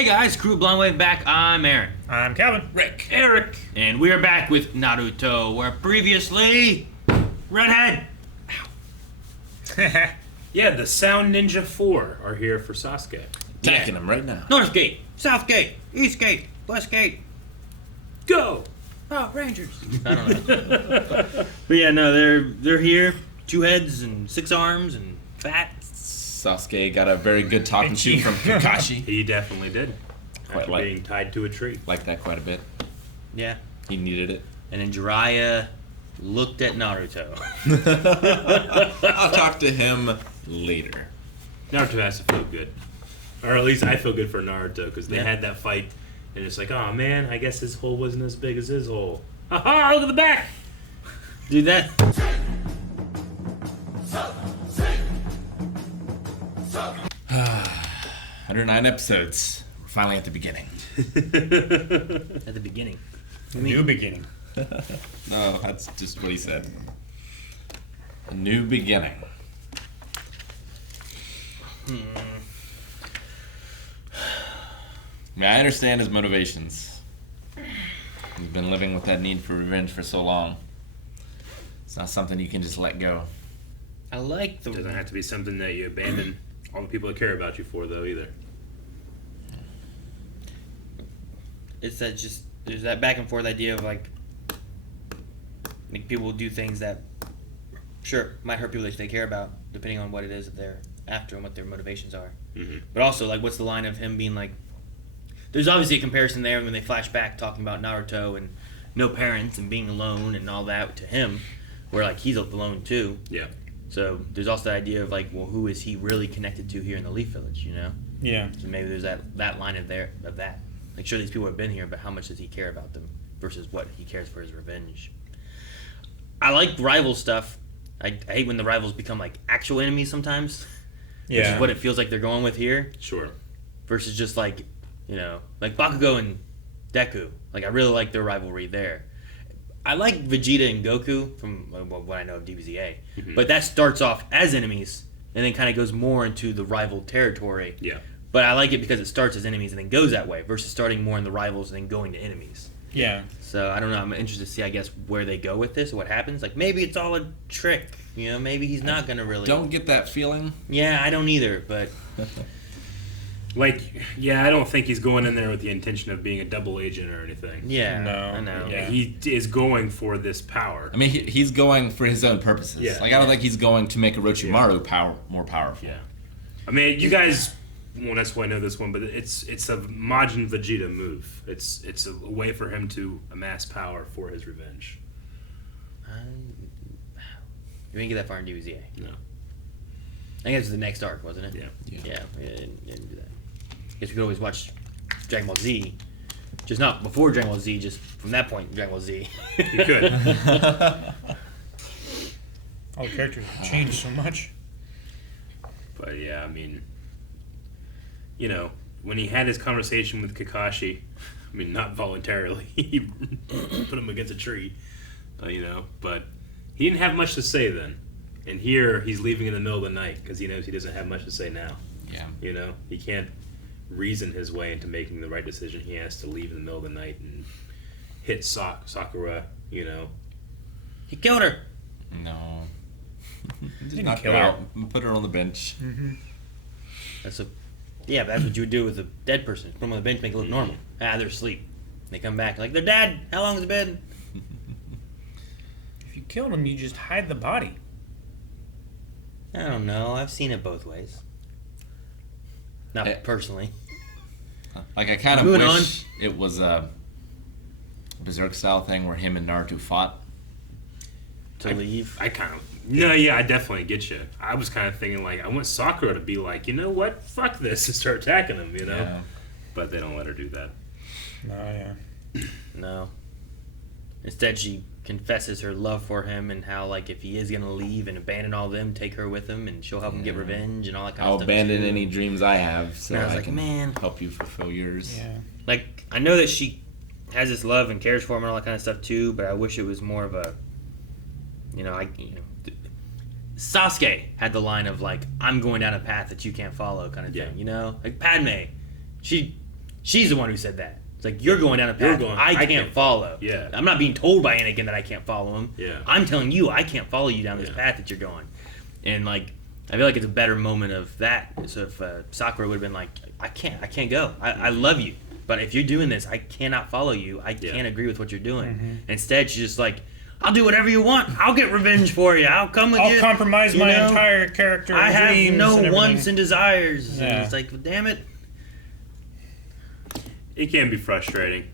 Hey guys, Crew Blindwave back. I'm Aaron. I'm Calvin. Rick. Eric. And we're back with Naruto, where previously... Redhead! Yeah, the Sound Ninja 4 are here for Sasuke. Attacking him right now. North Gate, South Gate, East Gate, West Gate. Go! Oh, Rangers. I don't know. But yeah, no, they're here. 2 heads and 6 arms and fat. Sasuke got a very good talking to from Kakashi. He definitely did. Quite After like- being tied to a tree. Liked that quite a bit. Yeah. He needed it. And then Jiraiya looked at Naruto. I'll talk to him later. Naruto has to feel good. Or at least I feel good for Naruto, because they Yeah. had that fight, and it's like, oh man, I guess his hole wasn't as big as his hole. Haha, look at the back! Do that. 109 episodes. We're finally at the beginning. At the beginning. New beginning. No, that's just what he said. A new beginning. I mean, I understand his motivations. He's been living with that need for revenge for so long. It's not something you can just let go. I like the... It doesn't have to be something that you abandon all the people that care about you for, though, either. It's that just... There's that back and forth idea of like people will do things that sure might hurt people that they care about depending on what it is that they're after and what their motivations are. Mm-hmm. But also, like, what's the line of him being like... There's obviously a comparison there when they flash back talking about Naruto and no parents and being alone and all that to him, where, like, he's alone, too. Yeah. So there's also the idea of, like, well, who is he really connected to here in the Leaf Village, you know? Yeah. So maybe there's that line of that. Like, sure, these people have been here, but how much does he care about them versus what he cares for his revenge? I like rival stuff. I hate when the rivals become, like, actual enemies sometimes. Which Yeah. is what it feels like they're going with here. Sure. Versus just, like, you know, like Bakugo and Deku. Like, I really like their rivalry there. I like Vegeta and Goku from what I know of DBZA. Mm-hmm. But that starts off as enemies and then kind of goes more into the rival territory. Yeah. But I like it because it starts as enemies and then goes that way versus starting more in the rivals and then going to enemies. Yeah. So, I don't know. I'm interested to see, I guess, where they go with this, what happens. Like, maybe it's all a trick. You know, maybe he's not going to really... Don't get that feeling. Yeah, I don't either, but... Like, yeah, I don't think he's going in there with the intention of being a double agent or anything. Yeah, No. I know. Yeah. He is going for this power. I mean, he's going for his own purposes. Yeah. Like, I don't think he's going to make Orochimaru more powerful. Yeah. I mean, you guys won't necessarily know this one, but it's a Majin Vegeta move. It's a way for him to amass power for his revenge. You didn't get that far in DBZA. No. I think it was the next arc, wasn't it? Yeah. Yeah, we didn't do that. Guess we could always watch Dragon Ball Z. Just not before Dragon Ball Z, just from that point in Dragon Ball Z. You could. All the characters have changed so much. But yeah, I mean, you know, when he had his conversation with Kakashi, I mean, not voluntarily, he put him against a tree, you know, but he didn't have much to say then. And here, he's leaving in the middle of the night because he knows he doesn't have much to say now. Yeah. You know, he can't reason his way into making the right decision. He has to leave in the middle of the night and hit Sakura, you know. He killed her. No. Just Didn't knock kill her her. out. Put her on the bench. Yeah, but that's what you would do with a dead person. Put them on the bench, make it look normal. They're asleep. They come back like, they're dead. How long has it been? If you killed him, you just hide the body. I don't know. I've seen it both ways. Not Eh. personally. Like, I kind of Moving wish it was a Berserk style thing where him and Naruto fought. To leave. I kind of... No, yeah, I definitely get you. I was kind of thinking, like, I want Sakura to be like, you know what? Fuck this, and start attacking him, you know? Yeah. But they don't let her do that. No, yeah. No. Instead, she confesses her love for him and how, like, if he is going to leave and abandon all of them, take her with him and she'll help him get revenge and all that kind I'll of stuff. abandon too. any dreams I have so And I was I like, can man. help you fulfill yours. Yeah. Like, I know that she has this love and cares for him and all that kind of stuff too, but I wish it was more of a, Sasuke had the line of, like, I'm going down a path that you can't follow kind of Yeah. thing, you know? Like, Padme, she She's the one who said that. It's like, you're going down a path I can't follow. Yeah. I'm not being told by Anakin that I can't follow him. Yeah. I'm telling you I can't follow you down this path that you're going. And, like, I feel like it's a better moment of that. So if Sakura would have been like, I can't go. I love you. But if you're doing this, I cannot follow you. I can't agree with what you're doing. Mm-hmm. Instead, she's just like, I'll do whatever you want. I'll get revenge for you. I'll come with you. I'll compromise you my know? entire character. I have dreams no and wants everything. and desires. Yeah. And it's like, well, damn it. It can be frustrating.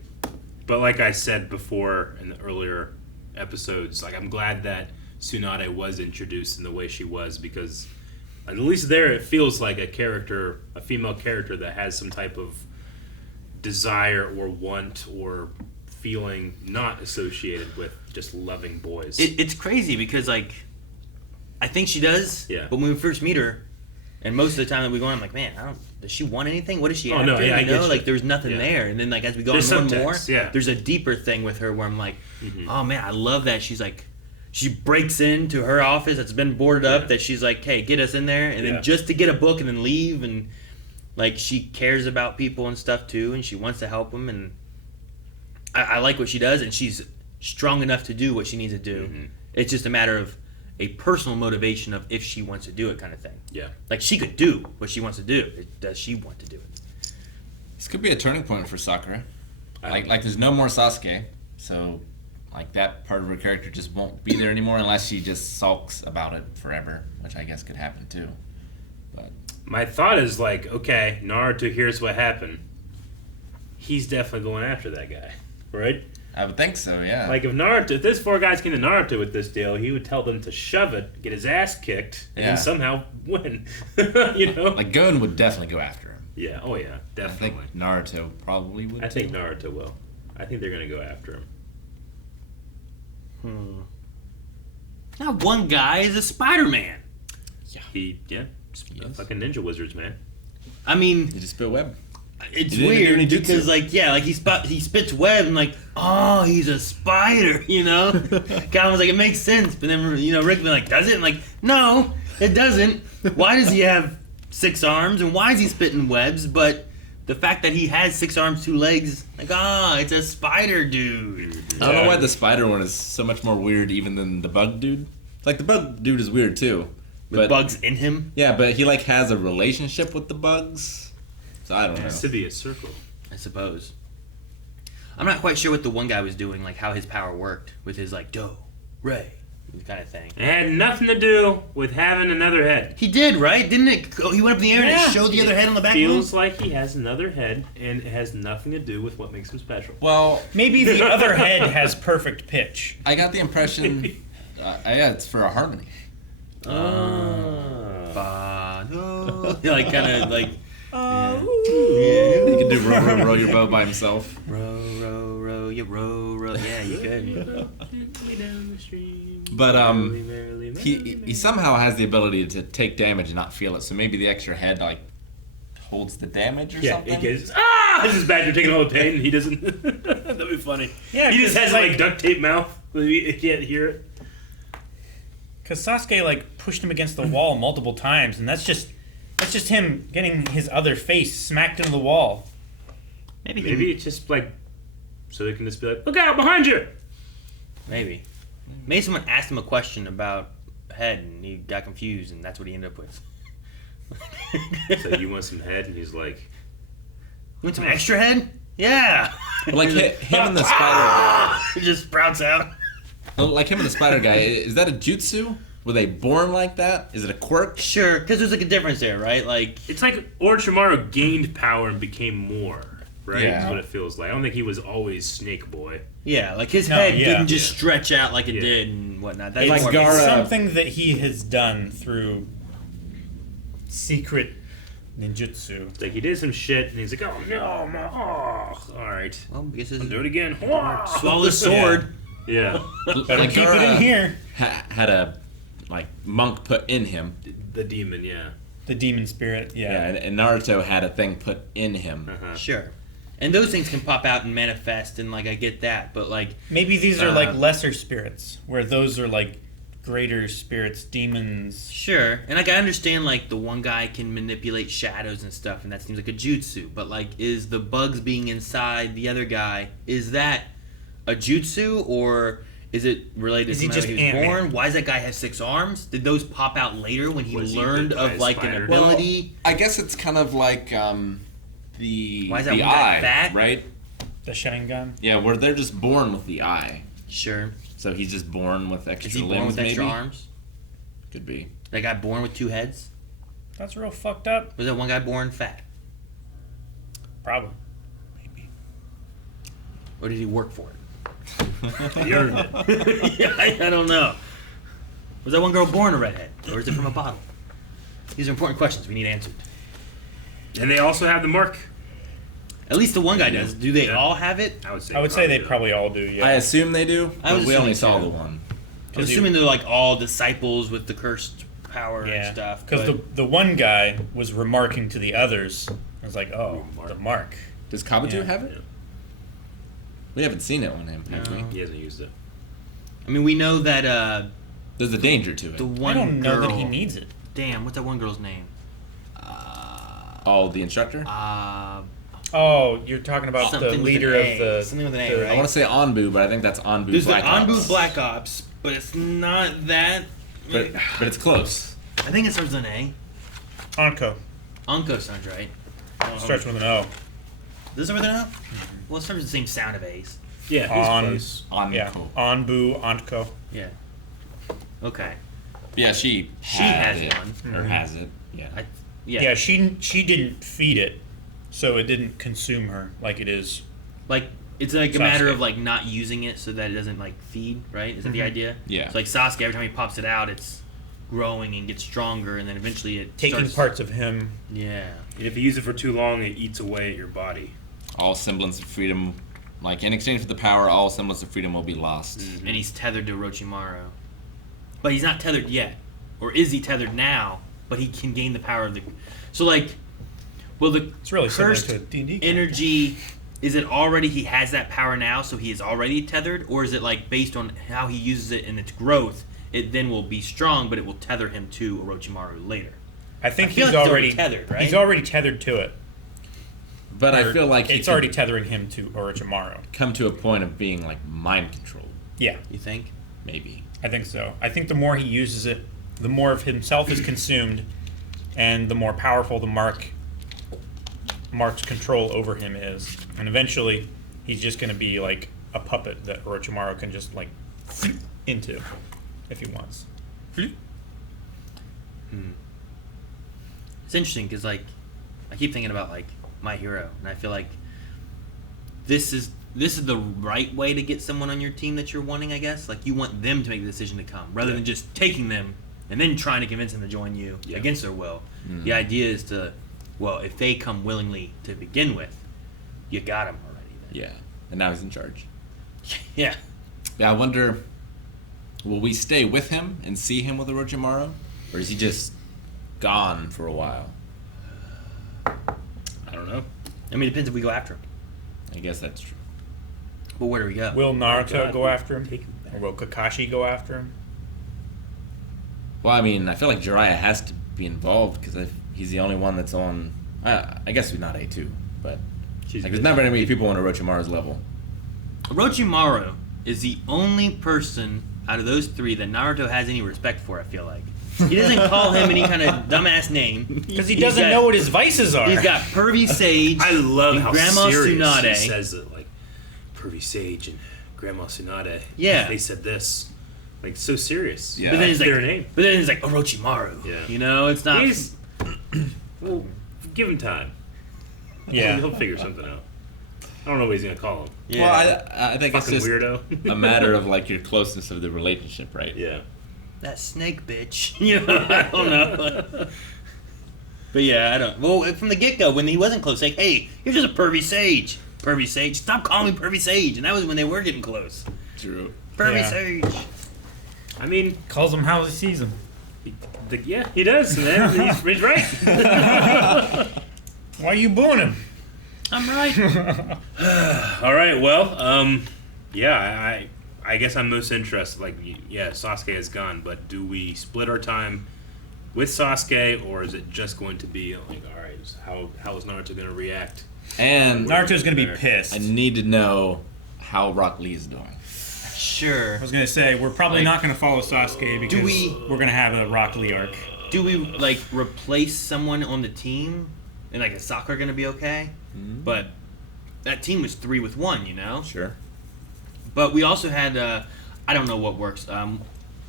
But like I said before in the earlier episodes, like I'm glad that Tsunade was introduced in the way she was, because at least there it feels like a female character that has some type of desire or want or feeling not associated with just loving boys. It's crazy because, like, I think she does. Yeah. But when we first meet her, and most of the time that we go on, I'm like, man, does she want anything? What is she after? no, yeah, I you get know, you. like there's nothing Yeah. there. And then, like, as we go There's on more and more, subtext, yeah. there's a deeper thing with her where I'm like, oh man, I love that she's like, she breaks into her office that's been boarded up. That she's like, hey, get us in there, and then just to get a book and then leave, and like she cares about people and stuff too, and she wants to help them, and I like what she does, and she's strong enough to do what she needs to do. Mm-hmm. It's just a matter of a personal motivation of if she wants to do it, kind of thing. Yeah. Like she could do what she wants to do. Does she want to do it? This could be a turning point for Sakura. Like there's no more Sasuke, so like that part of her character just won't be there anymore unless she just sulks about it forever, which I guess could happen too. But My thought is like, okay, Naruto hears what happened. He's definitely going after that guy, right? I would think so, yeah. Like if this four guys came to Naruto with this deal, he would tell them to shove it, get his ass kicked, and Yeah. then somehow win. You know? Like Gon would definitely go after him. Yeah. Oh yeah. I think Definitely. Naruto probably would. I think too. Naruto will. I think they're gonna go after him. Not one guy is a Spider-Man. He fucking ninja wizards, man. I mean, He just spit web. it's He didn't do any weird jutsu. because, like, yeah, like he spits web and like, oh, he's a spider, you know. Guy was like, it makes sense, but then you know Rick been like, does it? I'm like, no, it doesn't. Why does he have 6 arms and why is he spitting webs? But the fact that he has 6 arms, 2 legs, like, it's a spider dude. I don't know why the spider one is so much more weird even than the bug dude. Like the bug dude is weird too. With bugs in him. Yeah, but he like has a relationship with the bugs. So I don't It know. has to be a circle. I suppose. I'm not quite sure what the one guy was doing, like how his power worked with his like do, re, kind of thing. It had nothing to do with having another head. He did, right? Didn't it? He went up in the air and Yeah. it showed the other head on the back. Feels like he has another head, and it has nothing to do with what makes him special. Well, Maybe the other head has perfect pitch. I got the impression yeah, it's for a harmony. Yeah, like kind of like He can do row your boat by himself. row, row, yeah, row. Yeah, you could. But he somehow has the ability to take damage and not feel it. So maybe the extra head like holds the damage or Yeah, something. it gets This is bad. You're taking all the pain, and he doesn't. That'd be funny. Yeah, he just 'cause, has like duct tape mouth. He can't hear it. Because Sasuke like pushed him against the wall multiple times, and that's just him getting his other face smacked into the wall. Maybe it's just like so they can just be like, "Look out behind you!" Maybe someone asked him a question about head and he got confused and that's what he ended up with. So you want some head, and he's like, You want some extra head? Yeah. But like him and the spider It just sprouts out. guy. Like him and the spider guy. Is that a jutsu? Were they born like that? Is it a quirk? Sure, because there's like a difference there, right? Like, it's like Orochimaru gained power and became more. Right? Yeah. That's what it feels like. I don't think he was always Snake Boy. yeah, like his No, head yeah. didn't just stretch out like it Yeah. did and whatnot. That's It's, more Gaara- it's something that he has done through secret ninjutsu. It's like he did some shit, and he's like, "Oh no, all right, Well, because I'll do it again." swallow the sword. Yeah, Better Like keep it Gaara in here. had a like monk put in him. the demon. Yeah. The demon spirit. Yeah, Yeah. and Naruto had a thing put in him. Uh-huh. Sure. And those things can pop out and manifest, and like I get that, but like Maybe these are like lesser spirits, where those are like greater spirits, demons. Sure, and like I understand, like the one guy can manipulate shadows and stuff, and that seems like a jutsu. But like, is the bugs being inside the other guy? Is that a jutsu, or is it related Is to he how just he was Ant-Man? born? Why does that guy have 6 arms? Did those pop out later when he Was he learned bit by of a like an spider? ability? I guess it's kind of like the Why is that the one guy eye, fat? right? The Sharingan. Yeah, where they're just born with the eye. Sure. So he's just born with extra Is he limbs, born with maybe? extra arms? Could be. That guy born with 2 heads? That's real fucked up. Was that one guy born fat? Probably. Maybe. Or did he work for it? He earned it. Yeah, I don't know. Was that one girl born a redhead, or is it from a bottle? These are important questions we need answered. And they also have the mark. At least the one guy does. Do they Yeah. all have it? I would say. I would say they do. probably all do. Yeah. I assume they do, I was but we only assuming saw so. the one. I'm assuming they're like all disciples with the cursed power and Yeah, stuff. because but- the one guy was remarking to the others. I was like, oh, Remark. the mark. Does Kabuto Yeah. have it? Yeah. We haven't seen it on him, have we? No. He hasn't used it. I mean, we know that There's a danger to it. the I one don't know girl. that he needs it. Damn, what's that one girl's name? Oh, the instructor? Oh, you're talking about the Something with leader an of A. the. Something with an A, the- right? I want to say Anbu, but I think that's Anbu There's Black the Ops. Anbu Black Ops, but it's not that. But it's close. I think it starts with an A. Anko. Anko sounds right. Starts with an O. Does it start with an O? Well, it starts with the same sound of A's. Yeah, he's On. close. Anko. Yeah. Anbu, Antko. Yeah. Okay. Yeah, she has it, one. or has it. Yeah. Yeah, she didn't feed it, so it didn't consume her like it is. Like it's like a matter Sasuke. of like not using it so that it doesn't like feed, right? Is that the idea? Yeah. So like Sasuke, every time he pops it out, it's growing and gets stronger, and then eventually it Taking starts, parts of him. Yeah. And if you use it for too long, it eats away at your body. All semblance of freedom, like in exchange for the power, all semblance of freedom will be lost. And he's tethered to Orochimaru, but he's not tethered yet, or is he tethered now? But he can gain the power of the. So like, well, the It's really similar cursed to a D&D. energy. Is it already he has that power now, so he is already tethered, or is it like based on how he uses it and its growth? It then will be strong, but it will tether him to Orochimaru later. I think I feel he's like he's already already tethered, right? He's already tethered to it. But I Or feel like he it's could already tethering him to Orochimaru. come to a point of being like mind controlled, Yeah, You think? maybe. I think so. I think the more he uses it, the more of himself is consumed, and the more powerful the Mark's control over him is. And eventually, he's just going to be like a puppet that Orochimaru can just like into if he wants. It's interesting because like I keep thinking about like My Hero, and I feel like this is the right way to get someone on your team that you're wanting. I guess like you want them to make the decision to come rather than just taking them and then trying to convince them to join you against their will. The idea is to, well, if they come willingly to begin with, you got them already. Then. Yeah. And now he's in charge. Yeah. Yeah, I wonder, will we stay with him and see him with Orochimaru? Or is he just gone for a while? I don't know. I mean, it depends if we go after him. I guess that's true. But where do we go? Will Naruto God, go after him? take him back. Or will Kakashi go after him? Well, I mean, I feel like Jiraiya has to be involved because he's the only one that's on. I guess he's not A2, but She's like, there's not very many people on Orochimaru's level. Orochimaru is the only person out of those 3 that Naruto has any respect for, I feel like. He doesn't call him any kind of dumbass name. Because he doesn't know what his vices are. He's got Pervy Sage. I love and how Grandma serious Tsunade. he says it. Like, Pervy Sage and Grandma Tsunade. Yeah. They said this. Like, so serious. Yeah. But then he's like, Their name. But then he's like Orochimaru. Yeah. You know, it's not. He's... well, give him time. Yeah. He'll figure something out. I don't know what he's going to call him. Yeah. Well, I think it's Fucking just weirdo. a matter of like your closeness of the relationship, right? Yeah. That snake bitch. You know, I don't know. But yeah, I don't. Well, from the get go, when he wasn't close, like, hey, you're just a Pervy Sage. Pervy Sage, stop calling me Pervy Sage. And that was when they were getting close. True. Pervy Yeah. Sage. I mean, Calls him how he sees him. yeah, he does, man. He's right. Why are you booing him? I'm right. All right, well, yeah, I guess I'm most interested. Like, yeah, Sasuke is gone, but do we split our time with Sasuke, or is it just going to be like, all right, how is Naruto going to react? And Naruto's gonna be pissed. I need to know how Rock Lee is doing. Sure. I was gonna say we're probably not gonna follow Sasuke because we're gonna have a Rock Lee arc. Do we like replace someone on the team, and like is Sakura gonna be okay? But that team was 3 with 1, you know. Sure. But we also had I don't know what works.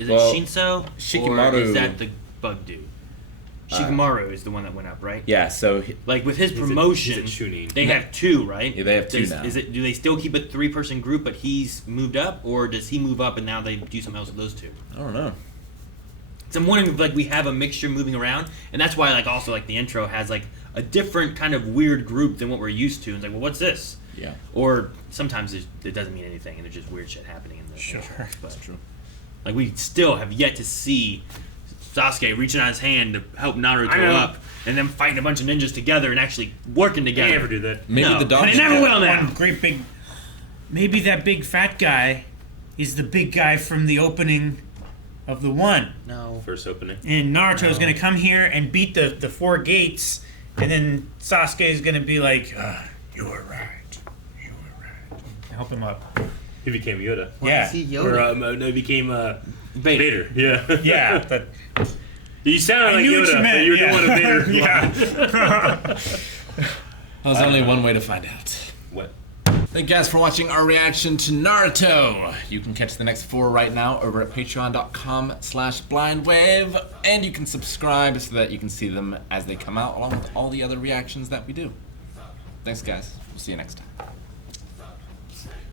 Is it Well, Shinso? Or Shikamaru- is that the bug dude? Shikamaru is the one that went up, right? Yeah, so Like with his Is it promotion, Chunin? they have 2, right? Yeah, they have 2 now. Do they still keep a 3-person group, but he's moved up, or does he move up and now they do something else with those 2? I don't know. So I'm wondering if like we have a mixture moving around, and that's why like also like the intro has like a different kind of weird group than what we're used to. It's like, well, what's this? Yeah. Or sometimes it doesn't mean anything, and there's just weird shit happening in the intro. But, That's true. like we still have yet to see Sasuke reaching out his hand to help I Naruto know. up, and then fighting a bunch of ninjas together and actually working They together. never do that. Maybe No, the dog. and it never will now. One great big. Maybe that big fat guy is the big guy from the opening of the 1. No. First opening. And Naruto's gonna come here and beat the 4 gates, and then Sasuke's gonna be like, "You were right. You were right." Help him up. He became Yoda. Yeah. Is he Or Yoda? no, he became Vader. Vader. Yeah. Yeah. That, You sounded like knew what Yoda. you meant, You're yeah. doing a Vader. Yeah. There's only one way to find out. What? Thank you guys for watching our reaction to Naruto. You can catch the next 4 right now over at patreon.com/blindwave, and you can subscribe so that you can see them as they come out, along with all the other reactions that we do. Thanks, guys. We'll see you next time.